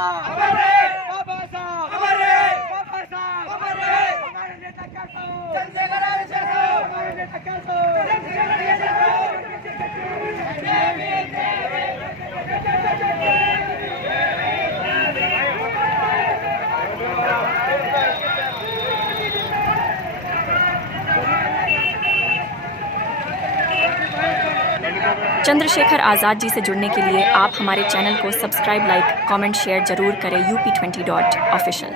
साहब, बाबा साहब, बाबा साहब, हमारे नेता कैसे हो? हमारे नेता कैसे हो? चंद्रशेखर आज़ाद जी से जुड़ने के लिए आप हमारे चैनल को सब्सक्राइब, लाइक, कमेंट, शेयर जरूर करें। UP20.official।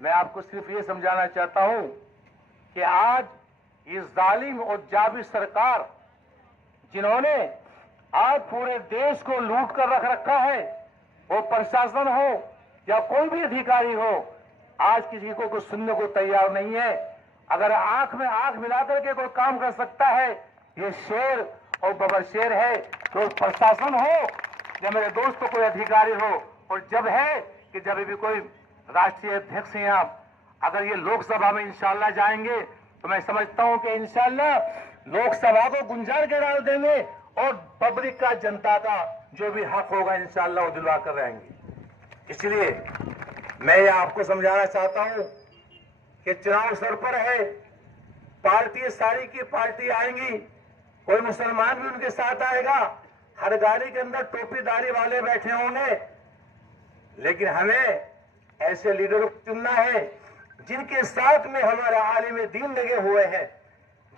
मैं आपको सिर्फ ये समझाना चाहता हूं कि आज इस जालिम और जाबिर सरकार जिन्होंने आज पूरे देश को लूट कर रख रखा है, वो प्रशासन हो या कोई भी अधिकारी हो, आज किसी को कुछ सुनने को तैयार नहीं है। अगर आंख में आंख मिलाकर के कोई काम कर सकता है, ये शेर और बबर शेर है। तो प्रशासन हो या मेरे दोस्तों कोई अधिकारी हो, और जब है कि जब भी कोई राष्ट्रीय अध्यक्ष हैं आप, अगर ये लोकसभा में इंशाल्लाह जाएंगे तो मैं समझता हूं कि इंशाल्लाह लोकसभा को गुंजार के डाल देंगे और पब्लिक का, जनता का जो भी हक होगा इंशाल्लाह वो दिलवा कर रहेंगे। इसलिए मैं ये आपको समझाना चाहता हूं कि चुनाव सर पर है, पार्टी सारी की पार्टी आएंगी, कोई मुसलमान भी उनके साथ आएगा, हर गाड़ी के अंदर टोपीदारी वाले बैठे होंगे, लेकिन हमें ऐसे लीडरों को चुनना है जिनके साथ में हमारे आलिम दीन लगे हुए हैं,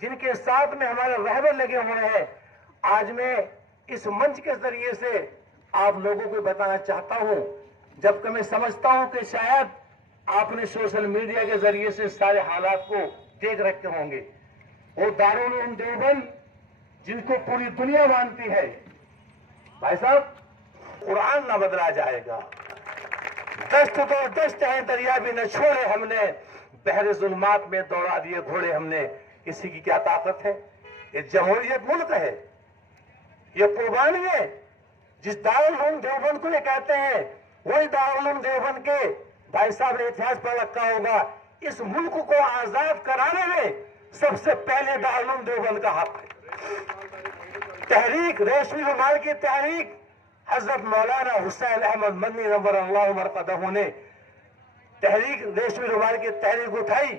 जिनके साथ में हमारे रहबर लगे हुए हैं। आज मैं इस मंच के जरिए से आप लोगों को बताना चाहता हूं, जबकि मैं समझता हूं कि शायद आपने सोशल मीडिया के जरिए से सारे हालात को देख रखे होंगे। वो दारुल उलूम देवबंद जिनको पूरी दुनिया मानती है, भाई साहब कुरान न बदला जाएगा, दस्त तो दस्त है दरिया भी न छोड़े हमने, बहरे जुल्मात में दौड़ा दिए घोड़े हमने। किसी की क्या ताकत है? ये जमहूरियत मुल्क है, ये कुर्बानी है। जिस दारुल उलूम देवबंद को ये कहते हैं, वही दारुल उलूम देवबंद के भाई साहब ने इतिहास पर रखा होगा। इस मुल्क को आजाद कराने में सबसे पहले दारुल उलूम देवबंद का हक है। तहरीक रेशमी रुमाल की तहरीक हजरत मौलाना हुसैन अहमद मदनी नव्वर अल्लाह मरकदहू ने तहरीक रेशमी रुमाल की तहरीक उठाई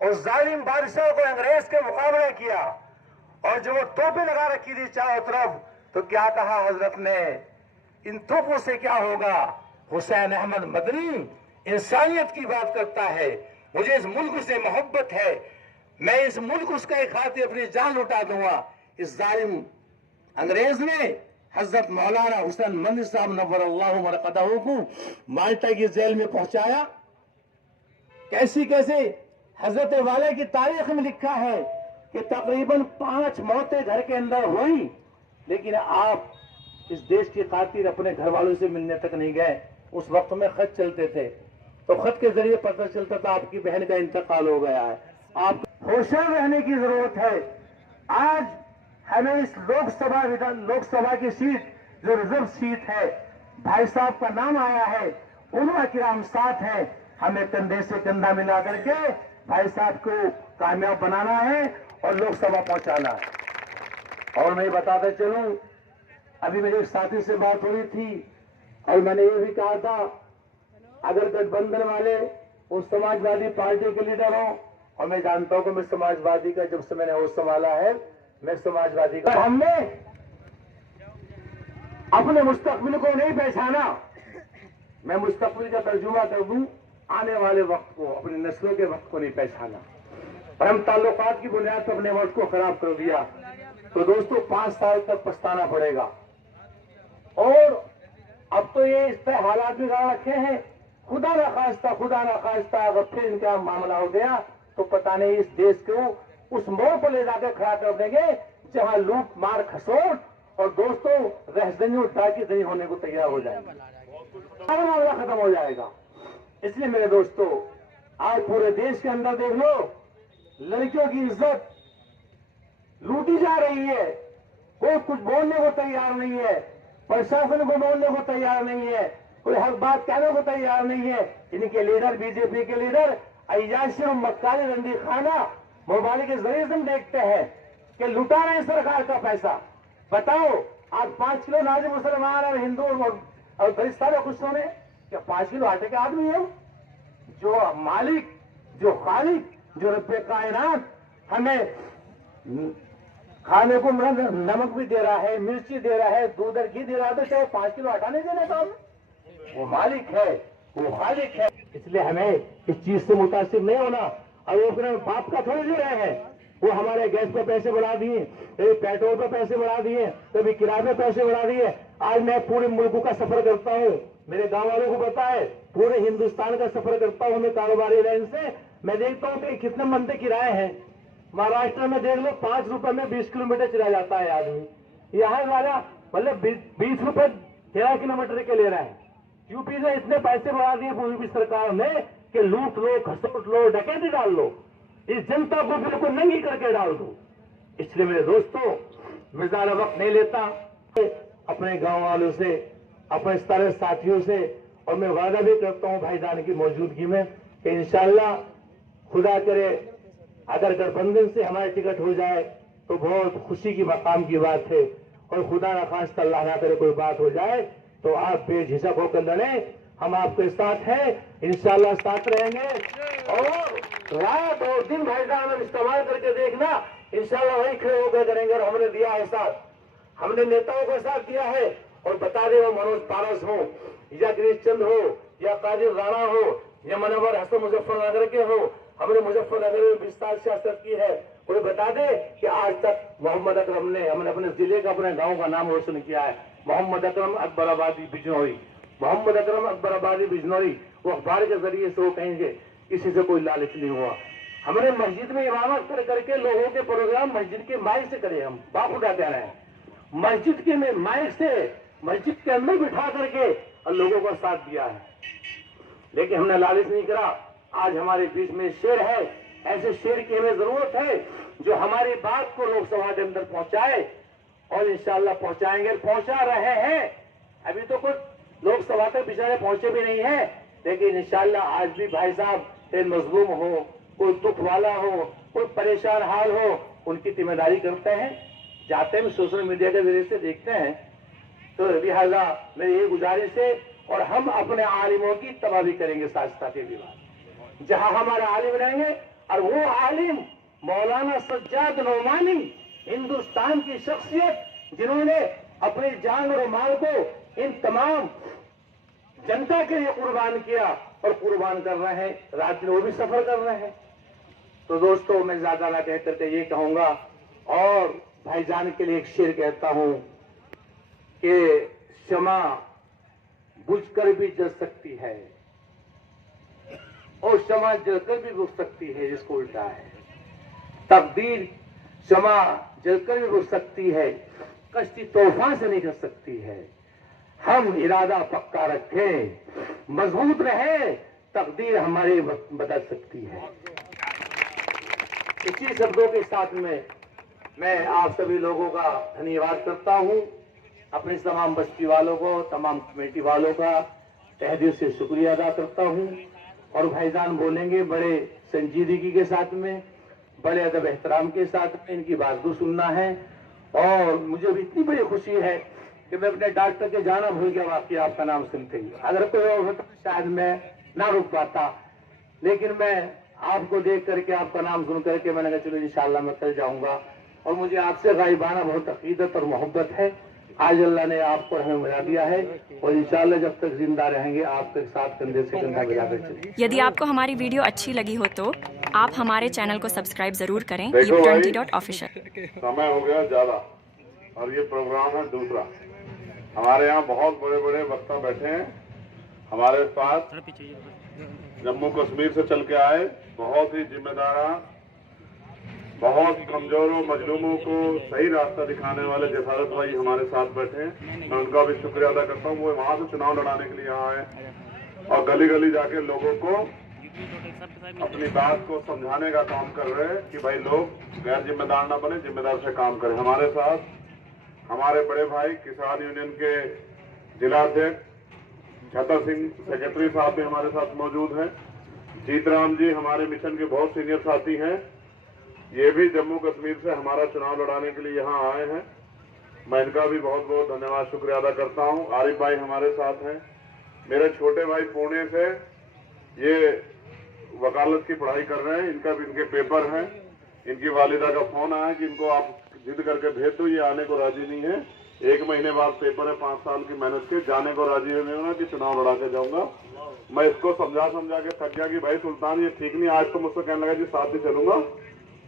और जालिम बादशाह को अंग्रेज के मुकाबले किया, और जो वो टोपी लगा रखी थी चारों तरफ, तो क्या कहा हजरत ने, इन तोपों से क्या होगा? हुसैन अहमद मदनी इंसानियत की बात करता है, मुझे इस मुल्क से मोहब्बत है, मैं इस मुल्क उसके खातिर अपनी जान लुटा दूंगा। इस जालिम अंग्रेज ने हजरत मौलाना हुसैन मदनी साहब नव्वर अल्लाह मरकदहू को माल्टा की जेल में पहुंचाया। कैसी कैसे हजरत वाले की तारीख में लिखा है कि तकरीबन 5 मौतें घर के अंदर हुई, लेकिन आप इस देश की खातिर अपने घर वालों से मिलने तक नहीं गए। उस वक्त में खत चलते थे, तो खत के जरिए पता चलता था आपकी बहन का इंतकाल हो गया है। आप होशियार रहने की जरूरत है। आज हमें इस लोकसभा की सीट, जो रिजर्व सीट है, भाई साहब का नाम आया है, उलमा किराम साथ है, हमें कंधे से कंधा मिला करके भाई साहब को कामयाब बनाना है और लोकसभा पहुंचाना है। और मैं बताते चलूं, अभी मेरे साथी से बात हो रही थी और मैंने ये भी कहा था, अगर गठबंधन वाले उस समाजवादी पार्टी के लीडर हो, और मैं जानता हूं कि मैं समाजवादी का जब से मैंने होश संभाला है, मैं समाजवादी का, हमने अपने मुस्तकबिल को नहीं पहचाना, मैं मुस्तकबिल का तर्जुमा कर दूं, आने वाले वक्त को, अपनी नस्लों के वक्त को नहीं पहचाना, और हम ताल्लुकात की बुनियाद पर अपने वक्त को खराब कर दिया, तो दोस्तों 5 साल तक पछताना पड़ेगा। और अब तो ये इस तरह हालात बिगाड़ रखे हैं, खुदा ना खास्ता अगर फिर इनका मामला हो गया तो पता नहीं इस देश को उस मोड़ पर ले जाकर खड़ा कर देंगे जहां लूट मार खसोट और दोस्तों रहजनी और डाकी होने को तैयार हो जाएगा, मामला खत्म हो जाएगा। इसलिए मेरे दोस्तों, आज पूरे देश के अंदर देख लो, लड़कियों की इज्जत लूटी जा रही है। कोई कुछ बोलने को तैयार नहीं है, प्रशासन को बोलने को तैयार नहीं है, कोई हर बात कहने को तैयार नहीं है। इनके लीडर, बीजेपी के लीडर अय्याशी और मक्कारी रंडी खाना मोबाइल के जरिए से हम देखते हैं कि लुटा रहे हैं सरकार का पैसा। बताओ, आज 5 किलो नाजी मुसलमान और हिंदू और दलित कुछ ने क्या 5 किलो आटे के आदमी है? जो मालिक, जो खालिक, जो रब्बे कायनात हमें खाने को नमक भी दे रहा है, मिर्ची दे रहा है, दूध और घी दे रहा है, तो चाहे 5 किलो आटा नहीं देने का, वो मालिक है, वो खालिक है। इसलिए हमें इस चीज से मुतासिर नहीं होना। और वो अपने बाप का थोड़ी ले रहे हैं। वो हमारे गैस पे पैसे बढ़ा दिए, कभी पेट्रोल पे पैसे बढ़ा दिए, कभी किराए पे पैसे बढ़ा दिए। आज मैं पूरे मुल्क का सफर करता हूँ, मेरे गांव वालों को पता है, पूरे हिंदुस्तान का सफर करता हूँ मैं कारोबारी लाइन से। मैं देखता हूँ कि कितने मंदे किराए हैं। महाराष्ट्र में देख लो 5 रुपए में 20 किलोमीटर चला जाता है आदमी। यहाँ वाला मतलब 20 रुपए 13 किलोमीटर के ले रहा है। यूपी ने इतने पैसे बढ़ा दिए पूर्वी सरकार ने कि लूट लो, खसोट लो, डकैती डाल लो, इस जनता को बिल्कुल नंगी करके डाल दो। इसलिए मेरे दोस्तों, मैं ज्यादा वक्त नहीं लेता, अपने गांव वालों से, अपने सारे साथियों से, और मैं वादा भी करता हूं भाईजान की मौजूदगी में कि इंशाअल्लाह खुदा करे अगर गठबंधन से हमारी टिकट हो जाए तो बहुत खुशी की मकाम की बात है। और खुदा ना खास्ता अल्लाह ना करे कोई बात हो जाए तो आप बेझिझक होकर लड़ें, हम आपके साथ हैं, इंशाअल्लाह साथ रहेंगे। और रात और दिन भाईजान हम इस्तेमाल करके देखना, इंशाअल्लाह वही खड़े होकर करेंगे। और हमने दिया है साथ, हमने नेताओं का साथ दिया है। और बता दे वो मनोज पारस हो या गिरीश चंद हो या कादिर राणा हो या मनोवर हसन मुजफ्फरनगर के हो, हमने मुजफ्फरनगर में 20 साल सियासत की है। कोई बता दे कि आज तक मोहम्मद अकरम ने, हमने अपने जिले का, अपने गांव का नाम रोशन किया है। मोहम्मद अकरम अकबराबादी बिजनौरी, मोहम्मद अकरम अकबराबादी बिजनौरी, वो अखबार के जरिए से वो कहेंगे किसी से कोई लालच नहीं हुआ। हमने मस्जिद में इमामत कर करके लोगों के प्रोग्राम मस्जिद के माइक से करे। हम बाप उठा कह रहे हैं, मस्जिद के में माइक से मस्जिद के अंदर बिठा करके और लोगों का साथ दिया है। लेकिन हमने लालच नहीं करा। आज हमारे बीच में शेर है, ऐसे शेर की हमें जरूरत है जो हमारी बात को लोकसभा के अंदर पहुंचाए, और इंशाअल्लाह पहुंचाएंगे, पहुंचा रहे हैं। अभी तो कुछ लोकसभा तक बेचारे पहुंचे भी नहीं है, लेकिन इंशाअल्लाह आज भी भाई साहब कोई मजलूम हो, कोई दुख वाला हो, कोई परेशान हाल हो, उनकी जिम्मेदारी करते हैं, जाते हैं सोशल मीडिया के जरिए से देखते हैं। तो लिहाजा मेरी ये गुजारिश है, और हम अपने आलिमों की तबाही करेंगे साथ के विवाद, जहां हमारे आलिम रहेंगे। और वो आलिम मौलाना सज्जाद नोमानी, हिंदुस्तान की शख्सियत जिन्होंने अपनी जान और माल को इन तमाम जनता के लिए कुर्बान किया और कुर्बान कर रहे हैं, रात दिन वो भी सफर कर रहे हैं। तो दोस्तों, मैं ज्यादा ना कह करके ये कहूंगा, और भाईजान के लिए एक शेर कहता हूं कि क्षमा बुझकर भी जल सकती है और क्षमा जलकर भी बुझ सकती है, जिसको उल्टा है। तकदीर क्षमा जलकर भी बुझ सकती है, कश्ती तूफान से निकल सकती है। हम इरादा पक्का रखें, मजबूत रहे, तकदीर हमारी बदल सकती है। इसी शब्दों के साथ में मैं आप सभी लोगों का धन्यवाद करता हूं, अपने तमाम बस्ती वालों को, तमाम कमेटी वालों का तहे दिल से शुक्रिया अदा करता हूं। और भाईजान बोलेंगे बड़े संजीदगी के साथ में, बड़े अदब एहतराम के साथ में, इनकी बात भी सुनना है। और मुझे भी इतनी बड़ी खुशी है कि मैं अपने डॉक्टर के जाना भूल गया, वाकई आपका नाम सुनते ही। अगर कोई और होता शायद मैं ना रुक पाता, लेकिन मैं आपको देख करके, आपका नाम सुन करके मैंने कहा चलो इंशाअल्लाह मैं कल जाऊंगा। और मुझे आपसे गायबाना बहुत अकीदत और मोहब्बत है। आज अल्लाह ने आपको हमें मिला दिया है, और इंशाअल्लाह जब तक जिंदा रहेंगे आपके साथ कंधे से कंधा मिलाकर चलेंगे। यदि आपको हमारी वीडियो अच्छी लगी हो तो आप हमारे चैनल को सब्सक्राइब जरूर करें। UP20.official। समय हो गया ज्यादा, और ये प्रोग्राम है दूसरा। हमारे यहाँ बहुत बड़े बड़े वक्ता बैठे हैं हमारे पास, जम्मू कश्मीर से चल के आए, बहुत ही जिम्मेदार, बहुत कमजोरों मजलूमों को सही रास्ता दिखाने वाले जसारत भाई हमारे साथ बैठे हैं। मैं उनका भी शुक्रिया अदा करता हूँ। वो वहाँ से चुनाव लड़ाने के लिए यहाँ आए और गली गली जाके लोगों को अपनी बात को समझाने का काम कर रहे हैं कि भाई लोग गैर जिम्मेदार ना बने, जिम्मेदार से काम करें। हमारे साथ हमारे बड़े भाई किसान यूनियन के जिला अध्यक्ष छतर सिंह सेक्रेटरी साहब भी हमारे साथ मौजूद हैं। जीतराम जी हमारे मिशन के बहुत सीनियर साथी हैं, ये भी जम्मू कश्मीर से हमारा चुनाव लड़ाने के लिए यहाँ आए हैं। मैं इनका भी बहुत बहुत धन्यवाद शुक्रिया अदा करता हूँ। आरिफ भाई हमारे साथ हैं। मेरे छोटे भाई पुणे से ये वकालत की पढ़ाई कर रहे हैं, इनके पेपर हैं। इनकी वालिदा का फोन आया कि इनको आप जिद करके भेज दो, ये आने को राजी नहीं है। 1 महीने बाद पेपर है, 5 साल की मेहनत के, जाने को राजी है नहीं होना कि चुनाव लड़ा के जाऊंगा। मैं इसको समझा के थक गया कि भाई सुल्तान ये ठीक नहीं। आज तो मुझसे कहने लगा जी साथ ही चलूंगा,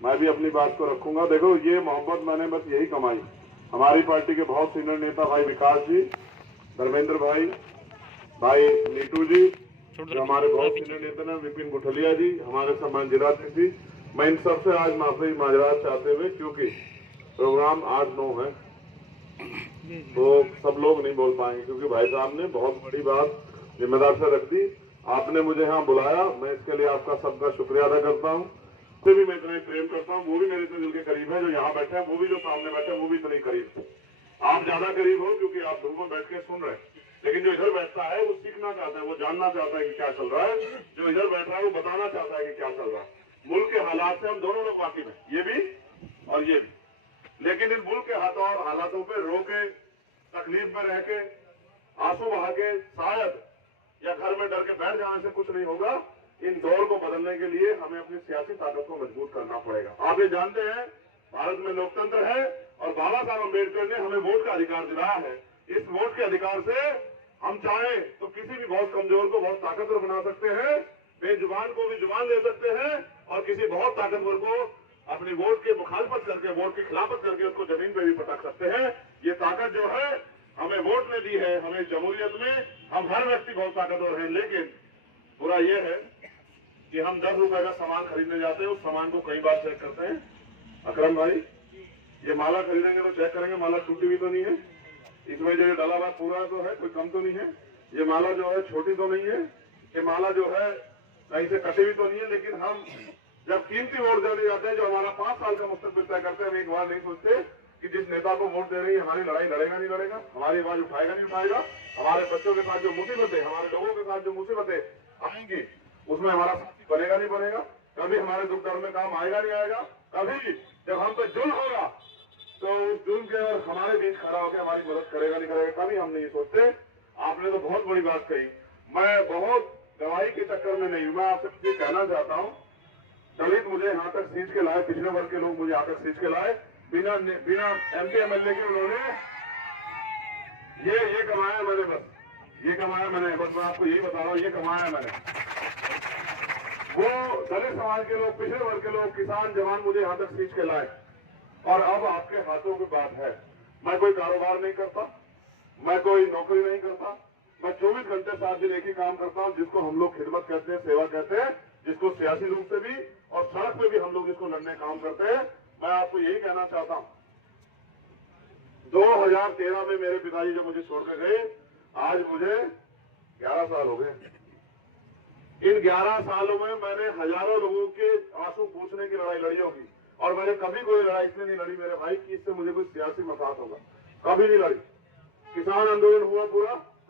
मैं भी अपनी बात को रखूंगा। देखो ये मोहब्बत मैंने बस यही कमाई। हमारी पार्टी के बहुत सीनियर नेता भाई विकास जी, धर्मेंद्र भाई, भाई नीटू जी, जो हमारे बहुत सीनियर नेता हैं, विपिन गुठलिया जी, हमारे सम्मान जिलाध्यक्ष जी, मैं इन सबसे आज माफी माजरात चाहते हुए, क्योंकि प्रोग्राम 8-9 है तो सब लोग नहीं बोल पाएंगे, क्योंकि भाई साहब ने बहुत बड़ी बात जिम्मेदार से रख दी। आपने मुझे यहाँ बुलाया, मैं इसके लिए आपका सबका शुक्रिया अदा करता हूँ। उससे भी मैं इतना ही प्रेम करता हूँ। वो भी मेरे इतने दिल के करीब है, जो यहाँ बैठे हैं, वो भी जो सामने बैठे हैं, वो भी इतने करीब। आप ज्यादा करीब हो क्योंकि आप दूर में बैठ के सुन रहे हैं, लेकिन जो इधर बैठता है वो सीखना चाहता है, वो जानना चाहता है कि क्या चल रहा है। जो इधर बैठ रहा है वो बताना चाहता है कि क्या चल रहा है। मुल्क के हालात से हम दोनों लोग वाकिफ हैं, ये भी और ये भी। लेकिन इन मुल्क के हालातों पे रो के, तकलीफ में रह के, आंसू बहा के, शायद या घर में डर के बैठ जाने से कुछ नहीं होगा। इन दौर को बदलने के लिए हमें अपनी सियासी ताकत को मजबूत करना पड़ेगा। आप ये जानते हैं भारत में लोकतंत्र है और बाबा साहब अम्बेडकर ने हमें वोट का अधिकार दिलाया है। इस वोट के अधिकार से हम चाहें तो किसी भी बहुत कमजोर को बहुत ताकतवर बना सकते हैं, बेजुबान को भी जुबान दे सकते हैं और किसी बहुत ताकतवर को अपनी वोट की मुखालफत करके, वोट की खिलाफत करके उसको जमीन पे भी पटक सकते हैं। ये ताकत जो है हमें वोट ने दी है। हमें जमहूरियत में हम हर व्यक्ति बहुत ताकतवर है, लेकिन बुरा यह है कि हम 10 रुपए का सामान खरीदने जाते हैं, उस सामान को कई बार चेक करते हैं। अकरम भाई, ये माला खरीदेंगे तो चेक करेंगे माला टूटी हुई तो नहीं है, इसमें जो डला हुआ पूरा तो है, कोई कम तो नहीं है, ये माला जो है छोटी तो नहीं है, ये माला जो है कहीं से कटी हुई तो नहीं है। लेकिन हम जब कीमती वोट देने जाते हैं, जो हमारा 5 साल का मुस्तकबिल तय करते हैं, हम एक बार नहीं सोचते कि जिस नेता को वोट दे रही है हमारी लड़ाई लड़ेगा नहीं लड़ेगा, हमारी आवाज उठाएगा नहीं उठाएगा, हमारे बच्चों के साथ जो मुसीबतें, हमारे लोगों के साथ जो मुसीबतें आएंगी उसमें हमारा साथी बनेगा नहीं बनेगा, कभी हमारे दुख दर्द में काम आएगा नहीं आएगा। कभी जब हम पे जुल्म होगा तो उस जुल्म के और हमारे बीच खड़ा होकर हमारी मदद करेगा नहीं करेगा, कभी हम नहीं सोचते। आपने तो बहुत बड़ी बात कही, मैं बहुत गवाही के चक्कर में नहीं हूं। मैं आपसे ये कहना चाहता हूँ, दलित मुझे यहाँ तक सींच के लाए, पिछड़े वर्ग के लोग मुझे यहाँ तक सींच के लाए, बिना MP MLA के उन्होंने ये कमाया मैंने, बस ये कमाया मैंने, बस मैं आपको यही बता रहा हूँ, ये कमाया मैंने। वो दलित समाज के लोग, पिछड़े वर्ग के लोग, किसान जवान मुझे यहाँ तक सींच के लाए और अब आपके हाथों की बात है। मैं कोई कारोबार नहीं करता, मैं कोई नौकरी नहीं करता, मैं 24 घंटे 7 दिन एक ही काम करता हूँ, जिसको हम लोग खिदमत कहते हैं, सेवा कहते हैं, जिसको सियासी रूप से भी और सड़क पे भी हम लोग जिसको लड़ने काम करते हैं। मैं आपको यही कहना चाहता हूँ, 2013 में मेरे पिताजी जब मुझे छोड़कर गए, आज मुझे 11 साल हो गए। इन 11 सालों में मैंने हजारों लोगों के आंसू पूछने की लड़ाई लड़ी होगी और मैंने कभी कोई लड़ाई इसलिए नहीं लड़ी मेरे भाई कि इससे मुझे कोई सियासी मफाद होगा, कभी नहीं लड़ी। किसान आंदोलन हुआ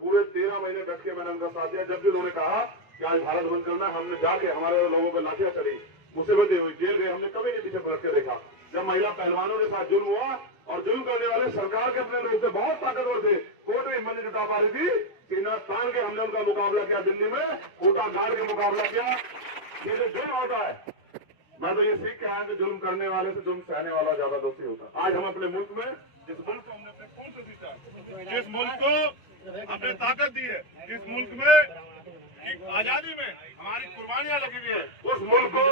पूरे 13 महीने बैठ के मैंने उनका साथ दिया। जब भी उन्होंने कहा कि आज भारत बंद करना, हमने जाके हमारे लोगों पर लाठियां चली, मुसीबतें हुई, जेल गए, हमने कभी नहीं पीछे पलट के देखा। जब महिला पहलवानों के साथ जुल्म हुआ और जुल्म करने वाले सरकार के अपने लोग थे, बहुत ताकतवर थे, कोर्ट में हिम्मत नहीं जुटा पा रही थी, सीना तान के हमने उनका मुकाबला किया, दिल्ली में कोटा गाड़ के मुकाबला किया। ये जो जुल्म होता है, मैं तो ये सीख के आया कि जुल्म करने वाले से जुल्म सहने वाला ज्यादा दोषी होता है। आज हम अपने मुल्क में, जिस मुल्क को हमने अपने खून से जीता, जिस मुल्क को अपने ताकत दी है, जिस मुल्क में आजादी में हमारी कुर्बानियां लगी हुई है, उस मुल्क को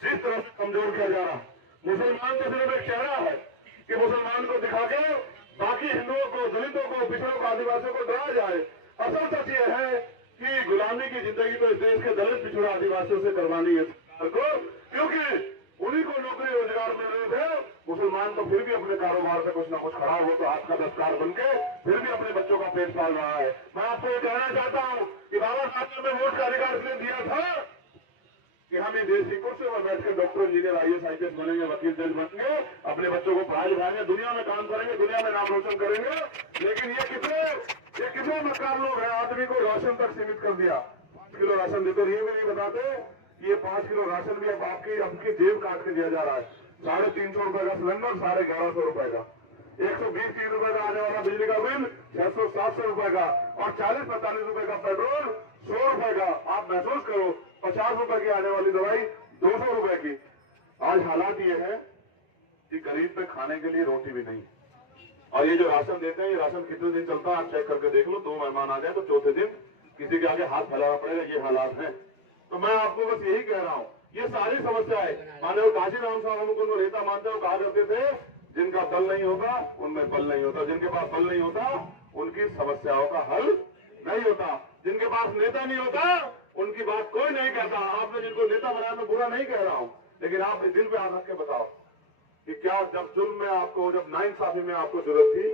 जिस तरह से कमजोर किया जा रहा, मुसलमान तो सिर्फ एक चेहरा है कि मुसलमान को दिखा के बाकी हिंदुओं को, दलितों को, पिछड़ों को, आदिवासियों को डराया जाए। असल सच ये है कि गुलामी की जिंदगी तो इस देश के दलित, पिछड़ों, आदिवासियों से करवानी है क्योंकि उन्हीं को नौकरी रोजगार मिल रहे थे। मुसलमान तो फिर भी अपने कारोबार से कुछ न कुछ खड़ा हो, तो आपका दस्तकार बन के फिर भी अपने बच्चों का पेट पाल रहा है। मैं आपको ये कहना चाहता हूँ कि बाबा साहब ने वोट का अधिकार इसलिए दिया था कि हम ये देश की कुर्सी पर बैठकर डॉक्टर, इंजीनियर, IAS, IPS बनेंगे, वकील, जज बनेंगे, अपने बच्चों को पढ़ाई लिखाएंगे, दुनिया में काम करेंगे, दुनिया में नाम रोशन करेंगे। लेकिन ये कितने मक्कार लोग हैं, आदमी को राशन तक सीमित कर दिया। 5 किलो राशन देते, ये भी नहीं बताते ये 5 किलो राशन भी अब आपकी जेब काट के दिया जा रहा है। 350 रुपए का सिलेंडर, 1150 रुपए का, 120-3 रुपए का आने वाला बिजली का बिल, 600-700 रुपए का, और 40-45 रुपए का पेट्रोल, 100 रुपए का। आप महसूस करो, 50 रुपए की आने वाली दवाई 200 रुपए की। आज हालात ये है कि गरीब पे खाने के लिए रोटी भी नहीं। और ये जो राशन देते हैं, ये राशन कितने दिन चलता है आप चेक करके देख लो। 2 मेहमान आ जाए तो चौथे दिन किसी के आगे हाथ फैलाना पड़ेगा। ये हालात हैं। तो मैं आपको बस यही कह रहा हूँ, ये सारी समस्याएं मानव काशीराम साहब हम उनको नेता मानते हो, कहा करते थे जिनका बल नहीं होता उनमें बल नहीं होता, जिनके पास बल नहीं होता उनकी समस्याओं का हल नहीं होता, जिनके पास नेता नहीं होता उनकी बात कोई नहीं कहता। आपने जिनको नेता बनाया, मैं बुरा नहीं कह रहा हूँ, लेकिन आप दिल पे हाथ रख के बताओ कि क्या जब जुल्म में आपको, जब नाइंसाफी में आपको जरूरत थी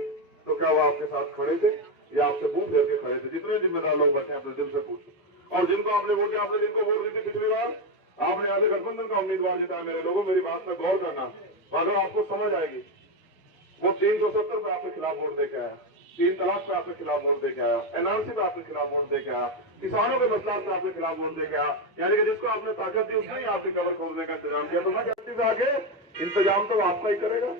तो क्या वो आपके साथ खड़े थे या आपसे मुंह फेर के खड़े थे? जितने जिम्मेदार लोग बैठे अपने दिल से पूछो। और जिनको आपने वोट दिया, आपने जिनको वोट दी थी पिछली बार, आपने आधे गठबंधन का उम्मीदवार जिताया। मेरे लोगों, मेरी बात में गौर करना, अगर आपको समझ आएगी। वो 370 पे आपके खिलाफ वोट देके आया, 3 तलाक पे आपके खिलाफ वोट देके आया, NRC पे आपके खिलाफ वोट देके आया, किसानों के मसला पे आपके खिलाफ वोट देके आया। यानी कि जिसको आपने ताकत दी उसने ही आपकी कबर खोलने का इंतजाम किया। तो मैं कहती से आगे इंतजाम तो आपका ही करेगा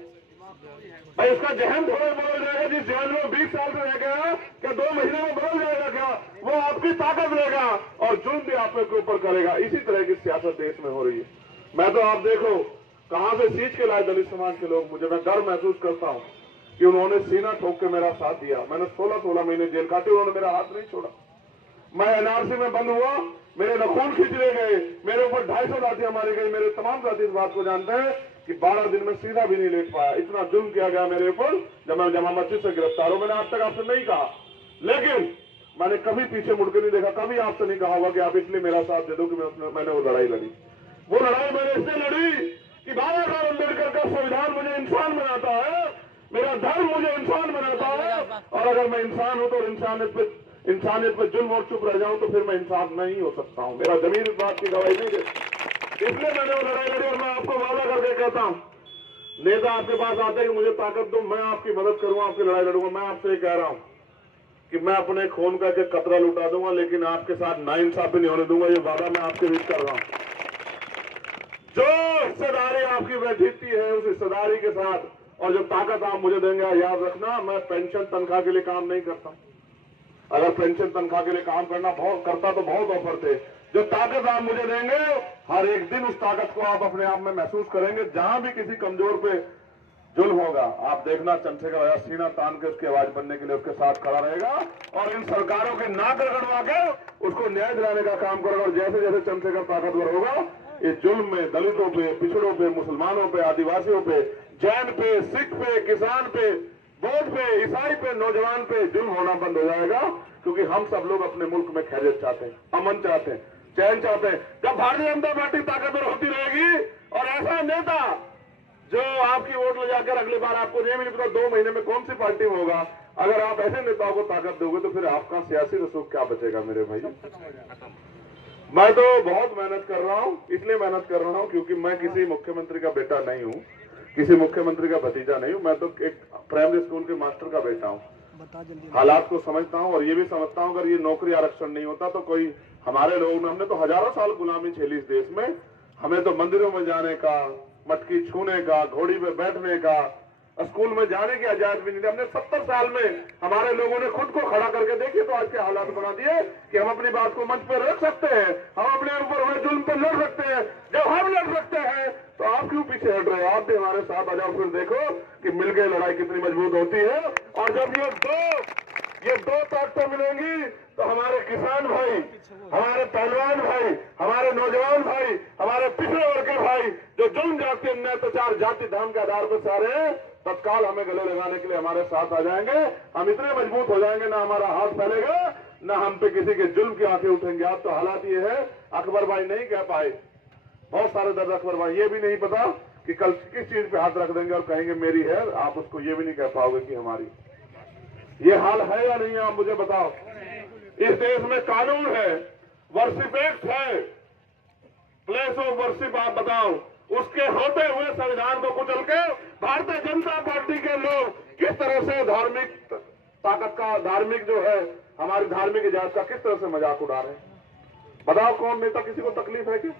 भाई। इसका जहन थोड़ा बदल जाएगा। जिस जहन में 20 साल से रह गया, क्या 2 महीने में बदल जाएगा क्या? वो आपकी ताकत लेगा और जुल्म भी आपके ऊपर करेगा। इसी तरह की सियासत देश में हो रही है। मैं तो आप देखो कहां से सींच के लाए दलित समाज के लोग। मुझे, मैं गर्व महसूस करता हूं कि उन्होंने सीना ठोक के मेरा साथ दिया। मैंने 16 महीने जेल काटे, उन्होंने मेरा हाथ नहीं छोड़ा। मैं NRC में बंद हुआ, मेरे नखून खींचले गए, मेरे ऊपर 250 लाठियां मारी गई। मेरे तमाम साथी इस बात को जानते हैं कि 12 दिन में सीधा भी नहीं लेट पाया। इतना जुल्म किया गया मेरे ऊपर जब मैं जमा मस्जिद से गिरफ्तार हूं। मैंने आज तक आपसे नहीं कहा, लेकिन मैंने कभी पीछे मुड़ के नहीं देखा। कभी आपसे नहीं कहा होगा कि आप इसलिए मेरा साथ दे दो कि मैंने वो लड़ाई लड़ी। वो लड़ाई मैंने इसलिए लड़ी कि बाबा साहब अम्बेडकर का संविधान मुझे इंसान बनाता है, मेरा धर्म मुझे इंसान बनाता है। और अगर मैं इंसान हूं तो इंसानियत पे जुल्म और चुप रह जाऊं तो फिर मैं इंसान नहीं हो सकता हूं। मेरा जमीन इस बात की गवाही नहीं देती। इसलिए मैंने वो लड़ाई लड़ी। और मैं आपको वादा करके कहता हूं, नेता आपके पास आते हैं कि मुझे ताकत दो, मैं आपकी मदद करूंगा, आपकी लड़ाई लड़ूंगा। मैं आपसे कह रहा हूं कि मैं अपने खून का एक कतरा लुटा दूंगा, लेकिन आपके साथ नाइंसाफी नहीं होने दूंगा। ये वादा मैं आपके बीच कर रहा हूं। जो हिस्सेदारी आपकी बैठती है उस हिस्सेदारी के साथ और जो ताकत आप मुझे देंगे, याद रखना, मैं पेंशन तनख्वाह के लिए काम नहीं करता। अगर पेंशन तनख्वाह के लिए काम करता तो बहुत ऑफर थे। जो ताकत आप मुझे देंगे, हर एक दिन उस ताकत को आप अपने आप में महसूस करेंगे। जहां भी किसी कमजोर पे जुल्म होगा, आप देखना चंद्रशेखर आजाद सीना तान के उसकी आवाज बनने के लिए उसके साथ खड़ा रहेगा और इन सरकारों के नाक रगड़वा के उसको न्याय दिलाने का काम करेगा। और जैसे जैसे चंद्रशेखर ताकतवर होगा, इस जुल्म में दलितों पे, पिछड़ों पे, मुसलमानों पे, आदिवासियों पे, जैन पे, सिख पे, किसान पे, बौद्ध पे, ईसाई पे, नौजवान पे जुल्म होना बंद हो जाएगा। क्योंकि हम सब लोग अपने मुल्क में खैरियत चाहते हैं, अमन चाहते हैं, चैन चाहते हैं। जब भारतीय जनता पार्टी ताकतवर होती रहेगी और ऐसा नेता जो आपकी वोट ले जाकर अगली बार आपको ये भी नहीं पता 2 महीने में कौन सी पार्टी में होगा, अगर आप ऐसे नेताओं को ताकत दोगे तो फिर आपका सियासी रसूख क्या बचेगा मेरे भाई। मैं तो बहुत मेहनत कर रहा हूं, इसलिए मेहनत कर रहा हूं क्योंकि मैं किसी मुख्यमंत्री का बेटा नहीं हूं, किसी मुख्यमंत्री का भतीजा नहीं हूं। मैं तो एक प्राइमरी स्कूल के मास्टर का बेटा हूं। हालात को समझता हूं और ये भी समझता हूं अगर ये नौकरी आरक्षण नहीं होता तो कोई, हमारे लोगों ने, हमने तो हजारों साल गुलामी झेली इस देश में। हमें तो मंदिरों में जाने का, मटकी छूने का, घोड़ी पे बैठने का, स्कूल में जाने की इजाजत भी नहीं दी। हमने 70 साल में हमारे लोगों ने खुद को खड़ा करके देखिए तो आज के हालात बना दिए कि हम अपनी बात को मंच पर रख सकते हैं, हम अपने ऊपर हुए जुल्म पर लड़ सकते हैं। जब हम लड़ सकते हैं तो आप क्यों पीछे हट रहे हो? आप भी हमारे साथ आ जाओ, फिर देखो कि मिलकर लड़ाई कितनी मजबूत होती है। और जब ये दो ताकतें मिलेंगी तो हमारे किसान भाई, हमारे पहलवान भाई, हमारे नौजवान भाई, हमारे पिछड़े वर्ग के भाई जो जुल्म जाति, अन्याय, अत्याचार, जाति धर्म के आधार पर सारे तत्काल हमें गले लगाने के लिए हमारे साथ आ जाएंगे। हम इतने मजबूत हो जाएंगे, ना हमारा हाथ फैलेगा, ना हम पे किसी के जुल्म की आंखें उठेंगे। अब तो हालात ये है, अकबर भाई नहीं कह पाए, बहुत सारे दर्द अकबर भाई ये भी नहीं पता कि कल किस चीज पे हाथ रख देंगे और कहेंगे मेरी है, आप उसको ये भी नहीं कह पाओगे कि हमारी। ये हाल है या नहीं है, आप मुझे बताओ। इस देश में कानून है, वर्षिप एक्ट है, प्लेस ऑफ वर्शिप आप बताओ, उसके होते हुए संविधान को कुचल के भारतीय जनता पार्टी के लोग किस तरह से धार्मिक ताकत का, धार्मिक जो है हमारी धार्मिक इजाजत का किस तरह से मजाक उड़ा रहे हैं। बताओ कौन नेता किसी को तकलीफ है क्या?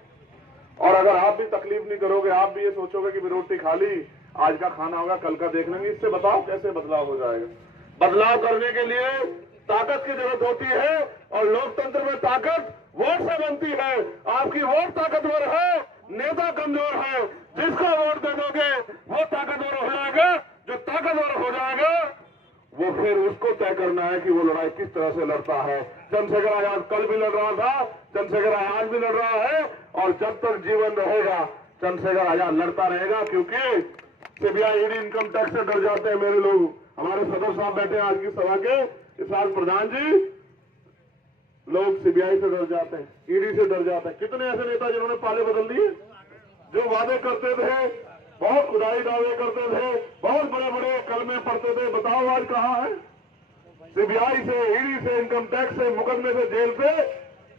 और अगर आप भी तकलीफ नहीं करोगे, आप भी ये सोचोगे कि रोटी खा ली, आज का खाना होगा, कल का देख लेंगे, इससे बताओ कैसे बदलाव हो जाएगा। बदलाव करने के लिए ताकत की जरूरत होती है और लोकतंत्र में ताकत वोट से बनती है। आपकी वोट ताकतवर है, नेता कमजोर है, जिसको वोट दे दोगे वो ताकतवर हो जाएगा। जो ताकतवर हो जाएगा वो फिर उसको तय करना है कि वो लड़ाई किस तरह से लड़ता है। चंद्रशेखर आजाद कल भी लड़ रहा था, चंद्रशेखर आज भी लड़ रहा है और जब तक जीवन रहेगा चंद्रशेखर आजाद लड़ता रहेगा। क्योंकि सीबीआई, ईडी, इनकम टैक्स से डर जाते हैं मेरे लोग। हमारे सदर साहब बैठे हैं आज की सभा के, इस साल प्रधान जी, लोग सीबीआई से डर जाते हैं, ईडी से डर जाते हैं। कितने ऐसे नेता जिन्होंने पाले बदल दिए, जो वादे करते थे, बहुत खुदाई दावे करते थे, बहुत बड़े बड़े कलमे पढ़ते थे, बताओ आज कहाँ है? सीबीआई से, ईडी से, इनकम टैक्स से, मुकदमे से, जेल से,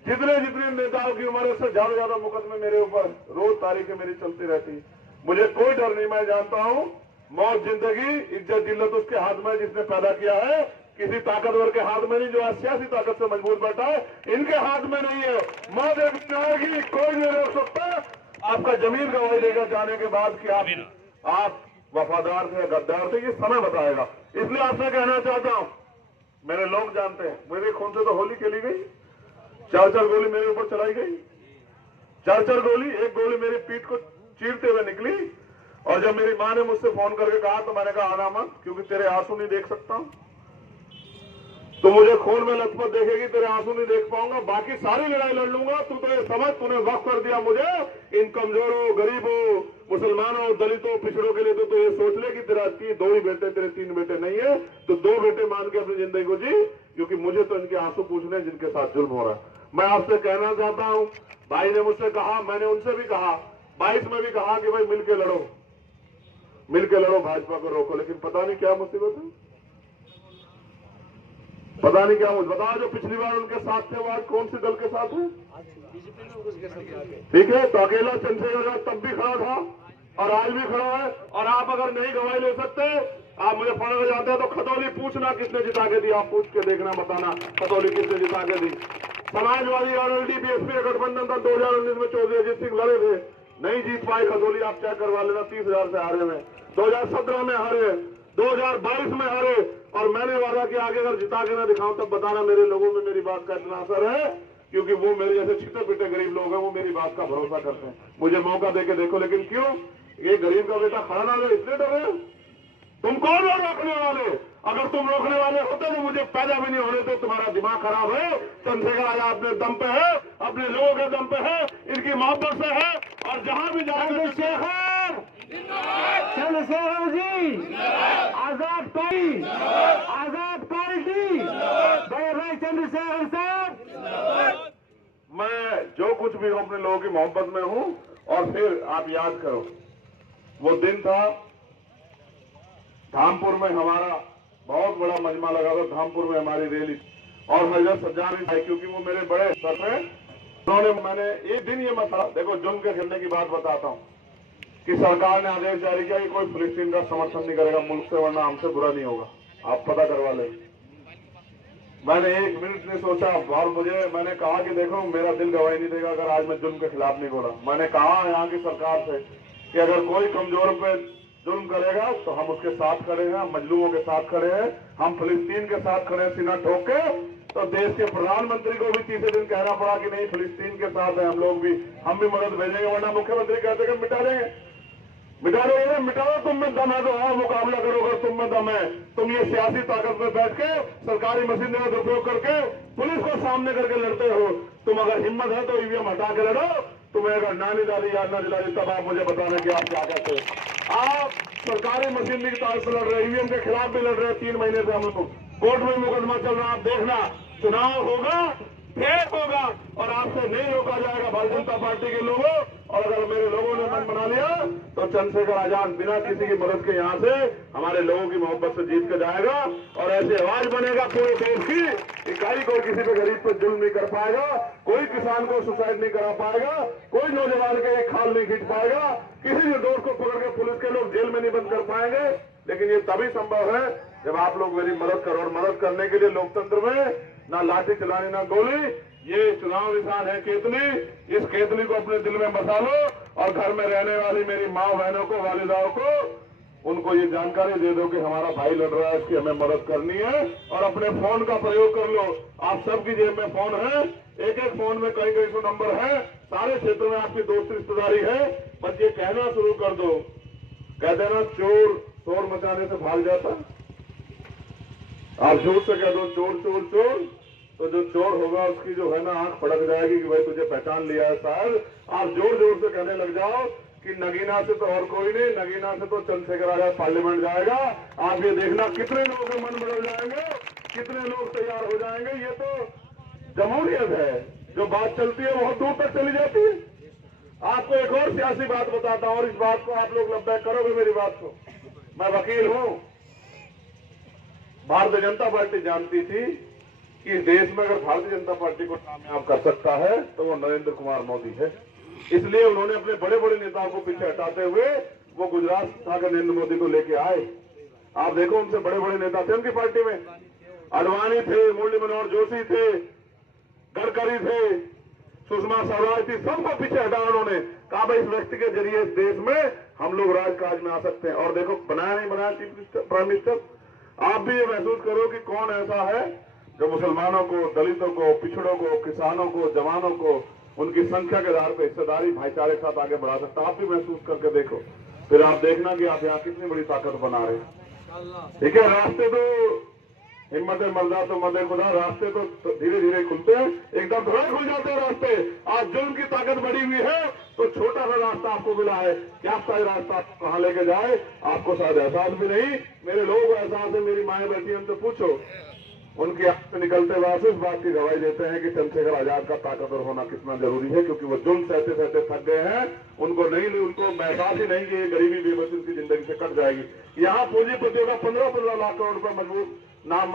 जितने नेताओं की उम्र से ज्यादा मुकदमे मेरे ऊपर रोज तारीखें मेरी चलती रहती। मुझे कोई डर नहीं, मैं जानता हूँ मौत, जिंदगी, इज्जत, जिल्लत उसके हाथ में जिसने पैदा किया है, किसी ताकतवर के हाथ में नहीं, जो आज सियासी ताकत से मजबूत बैठा है, इनके हाथ में नहीं है। मौत एक दिन आएगी, कोई नहीं रोक सकता। आपका जमीन गवाही देकर जाने के बाद कि आप वफादार थे, गद्दार थे, ये समय बताएगा। इसलिए आपसे कहना चाहता हूं, मेरे लोग जानते हैं, मेरे खून से तो होली खेली गई, 4-4 गोली मेरे ऊपर चलाई गई, 4-4 गोली, एक गोली मेरी पीठ को चीरते हुए निकली। और जब मेरी मां ने मुझसे फोन करके कहा तो मैंने कहा आना मत, क्योंकि तेरे आंसू नहीं देख सकता हूं। तो मुझे खून में लथपथ देखेगी, तेरे आंसू नहीं देख पाऊंगा, बाकी सारी लड़ाई लड़ लूंगा। तू तो ये समझ, तूने वक्त कर दिया मुझे इन कमजोरों, गरीबों, मुसलमानों, दलितों, पिछड़ों के लिए। तो ये सोच ले कि तेरा 2 ही बेटे, तेरे 3 बेटे नहीं है, तो 2 बेटे मान के अपनी जिंदगी को जी, क्योंकि मुझे तो इनके आंसू पूछने जिनके साथ जुल्म हो रहा है। मैं आपसे कहना चाहता हूं, भाई ने मुझसे कहा, मैंने उनसे भी कहा, 22 में भी कहा कि भाई मिलके लड़ो, भाजपा को रोको। लेकिन पता नहीं क्या मुसीबत है, पता नहीं क्या मुझे बताओ। जो पिछली बार उनके साथ थे वो आज कौन सी दल के साथ है? ठीक है, तो अकेला चंद्रशेखर तब भी खड़ा था और आज भी खड़ा है। और आप अगर नहीं गवाही ले सकते, आप मुझे पढ़ के जाते हैं तो खतौली पूछना किसने जिता के दी, आप पूछ के देखना, बताना खतौली किसने जिता के दी। समाजवादी और एलडीपी का गठबंधन था 2019 में, चौधरी अजीत सिंह लड़े थे, नहीं जीत पाए खतौली, आप चेक करवा लेना, 30,000 से हारे में। 2017 में हारे, 2022 में हारे। और मैंने वादा किया आगे अगर जिता के ना दिखाऊं तब बताना मेरे लोगों में मेरी बात का इतना असर है, क्योंकि वो मेरे जैसे छिटे पिटे गरीब लोग हैं, वो मेरी बात का भरोसा करते हैं। मुझे मौका देके देखो। लेकिन क्यों ये गरीब का बेटा खड़ा ना रहे, इसलिए डर रहे? तुम कौन हो रोकने वाले? अगर तुम रोकने वाले होते तो मुझे पैदा भी नहीं होने दो। तुम्हारा दिमाग खराब है। चंद्रशेखर आजाद अपने दम पे है, अपने लोगों के दम पे है, इनकी मोहब्बत से है। और जहां भी जाएंगे चंद्रशेखर जी, आजाद पार्टी, भाई चंद्रशेखर साहब। मैं जो कुछ भी हूं अपने लोगों की मोहब्बत में हूं। और फिर आप याद करो, वो दिन था धामपुर में हमारा बहुत बड़ा मजमा लगा था, धामपुर में हमारी रैली, और हजरत सज्जाद भी, क्योंकि वो मेरे बड़े सर है, उन्होंने, मैंने एक दिन ये मसला, देखो जुल्म के खेलने की बात बताता हूं कि सरकार ने आदेश जारी किया कि कोई फिलिस्तीन का समर्थन नहीं करेगा मुल्क से, वरना हमसे बुरा नहीं होगा, आप पता करवा लें। मैंने 1 मिनट नहीं सोचा और मैंने कहा कि देखो मेरा दिल गवाही नहीं देगा अगर आज मैं जुल्म के खिलाफ नहीं बोला। मैंने कहा यहाँ की सरकार से कि अगर कोई कमजोरों पे जुल्म करेगा तो हम उसके साथ खड़े हैं, हम मजलूमों के साथ खड़े हैं, हम फिलिस्तीन के साथ खड़े हैं सीना ठोक के। तो देश के प्रधानमंत्री को भी तीसरे दिन कहना पड़ा कि नहीं फिलिस्तीन के साथ है हम लोग भी, हम भी मदद भेजेंगे, वरना मुख्यमंत्री कहते कि मिटा देंगे। मिटाओ, तुम में दम है तो आओ मुकाबला करो, अगर तुम में दम है। तुम ये सियासी ताकत में बैठ के सरकारी मशीनों का दुरुपयोग करके पुलिस को सामने करके लड़ते हो। तुम अगर हिम्मत है तो ईवीएम हटा के लड़ो, तुम्हें अगर ना निकाली याद ना दिलाई तब आप मुझे बताना कि आप क्या कहते हो। आप सरकारी मशीनरी की ताकत से लड़ रहे, ईवीएम के खिलाफ भी लड़ रहे। 3 महीने से हम लोग कोर्ट में मुकदमा चल रहा, आप देखना चुनाव होगा, फेल होगा और आपसे नहीं रोका जाएगा भारतीय जनता पार्टी के लोगों। और अगर मेरे लोगों ने मन बना लिया तो और चंद्रशेखर आजाद बिना किसी की मदद के यहाँ से हमारे लोगों की मोहब्बत से जीत के जाएगा और ऐसी आवाज बनेगा पूरे देश की कि कोई किसी पे गरीब पे जुल्म नहीं कर पाएगा, कोई किसान को सुसाइड नहीं करा पाएगा, कोई नौजवान के एक खाल नहीं खींच पाएगा, किसी निर्दोष को पकड़ के पुलिस के लोग जेल में नहीं बंद कर पाएंगे। लेकिन ये तभी संभव है जब आप लोग मेरी मदद करो, और मदद करने के लिए लोकतंत्र में ना लाठी चलानी ना गोली, ये चुनाव निशान है केतली। इस केतली को अपने दिल में बसा लो और घर में रहने वाली मेरी माँ बहनों को, वालिदाओं को, उनको ये जानकारी दे दो कि हमारा भाई लड़ रहा है, इसकी हमें मदद करनी है। और अपने फोन का प्रयोग कर लो। आप सबकी जेब में फोन है, एक एक फोन में कई कई सौ नंबर है, सारे क्षेत्र में आपकी दोस्त रिश्तेदारी है। बस ये कहना शुरू कर दो, कह देना चोर शोर मचाने से भाग जाता। आप झूठ से कह दो चोर चोर चोर, तो जो चोर होगा उसकी जो है ना आंख फड़क जाएगी कि भाई तुझे पहचान लिया है साहब। आप जोर जोर से कहने लग जाओ कि नगीना से तो और कोई नहीं, नगीना से तो चंद्रशेखर आजाद पार्लियामेंट जाएगा। आप ये देखना कितने लोगों के मन बदल जाएंगे, कितने लोग तैयार हो जाएंगे। ये तो जमहूरियत है, जो बात चलती है बहुत दूर तक चली जाती है। आपको एक और सियासी बात बताता हूं और इस बात को आप लोग लब्बैक करोगे मेरी बात को। मैं वकील हूं। भारतीय जनता पार्टी जानती थी कि देश में अगर भारतीय जनता पार्टी को कामयाब कर सकता है तो वो नरेंद्र कुमार मोदी है। इसलिए उन्होंने अपने बड़े बड़े नेताओं को पीछे हटाते हुए वो गुजरात जाकर नरेंद्र मोदी को लेके आए। आप देखो उनसे बड़े बड़े नेता थे उनकी पार्टी में, अडवाणी थे, मुरली मनोहर जोशी थे, गडकरी थे, सुषमा स्वराज थी, सबको पीछे हटाया उन्होंने। कहा भाई इस व्यक्ति के जरिए इस देश में हम लोग राजकाज में आ सकते हैं। और देखो बनाया नहीं बनाया चीफ प्राइम मिनिस्टर। आप भी ये महसूस करो कि कौन ऐसा है जो मुसलमानों को, दलितों को, पिछड़ों को, किसानों को, जवानों को उनकी संख्या के आधार पर हिस्सेदारी भाईचारे के साथ आगे बढ़ा सकता है। आप भी महसूस करके देखो, फिर आप देखना कि आप यहाँ कितनी बड़ी ताकत बना रहे हैं। ठीक है, रास्ते तो हिम्मत मर्दा तो मदे खुदा, रास्ते तो धीरे धीरे खुलते हैं, एकदम थोड़ा खुल जाते हैं रास्ते। आज जुल्म की ताकत बढ़ी हुई है तो छोटा सा रास्ता आपको मिला है, क्या सा रास्ता आपको कहाँ लेके जाए आपको शायद एहसास भी नहीं। मेरे लोगों को एहसास है, मेरी माएं बैठी हैं, उनसे पूछो, उनकी आंख से निकलते हुए इस बात की गवाही देते हैं कि चंद्रशेखर आजाद का ताकतवर होना कितना जरूरी है, क्योंकि वो जुल्म सहते सहते थक गए हैं। उनको एहसास ही नहीं कि ये गरीबी बेबसी उनकी जिंदगी से कट जाएगी। यहाँ पूंजीपतियों का 15-15 लाख करोड़ रुपए मजबूत नाम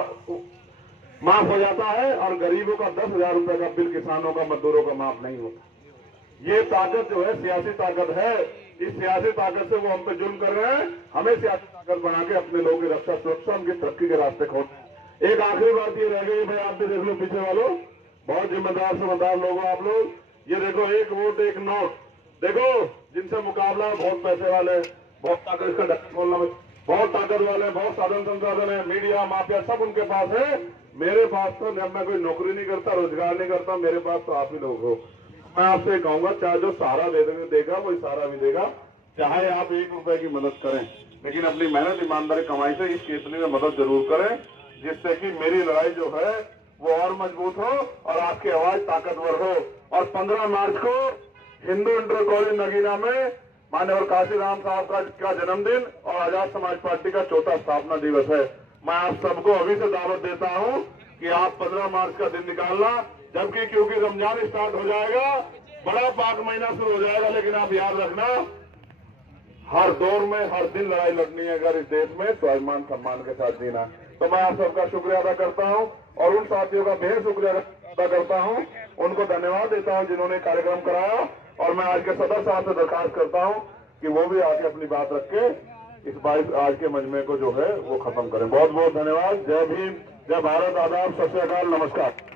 माफ हो जाता है और गरीबों का 10,000 रुपए का बिल किसानों का, मजदूरों का माफ नहीं होता। ये ताकत जो है सियासी ताकत है। इस सियासी ताकत से वो हम पे जुल्म कर रहे हैं। हमें सियासी ताकत बना के अपने लोगों की रक्षा, सुरक्षा, उनकी तरक्की के रास्ते खोलते हैं। एक आखिरी बात ये रह गई भाई, आप भी देख लो पीछे वालों, बहुत जिम्मेदार समझदार लोग हो आप लोग। ये देखो, एक वोट एक नोट, देखो जिनसे मुकाबला बहुत पैसे वाले, बहुत ताकत, इसका ढक्कन खोलना में बहुत ताकत वाले, बहुत साधन संसाधन है, मीडिया माफिया सब उनके पास है। मेरे पास तो जब मैं कोई नौकरी नहीं करता, रोजगार नहीं करता, मेरे पास तो आप ही लोग हो। मैं आपसे कहूंगा, चाहे जो सहारा देगा वो सहारा भी देगा, चाहे आप 1 रुपए की मदद करें, लेकिन अपनी मेहनत ईमानदारी कमाई से इस केतली में मदद जरूर करें, जिससे कि मेरी लड़ाई जो है वो और मजबूत हो और आपकी आवाज ताकतवर हो। और 15 मार्च को हिंदू इंटर कॉलेज नगीना में मान्यवर काशीराम साहब का जन्मदिन और आजाद समाज पार्टी का 4था स्थापना दिवस है। मैं आप सबको अभी से दावत देता हूं कि आप 15 मार्च का दिन निकालना, जबकि क्योंकि रमजान स्टार्ट हो जाएगा, बड़ा पाक महीना शुरू हो जाएगा, लेकिन आप याद रखना हर दौर में हर दिन लड़ाई लड़नी है अगर इस देश में, तो अभिमान सम्मान के साथ जीना। तो मैं आप सबका शुक्रिया अदा करता हूं और उन साथियों का बेहद शुक्रिया अदा करता हूं, उनको धन्यवाद देता हूं जिन्होंने कार्यक्रम कराया। और मैं आज के सदर साहब से दरखास्त करता हूं कि वो भी आके अपनी बात रख के इस बार आज के मजमे को जो है वो खत्म करें। बहुत बहुत धन्यवाद। जय भीम, जय भारत, आदाब, सत श्री अकाल, नमस्कार।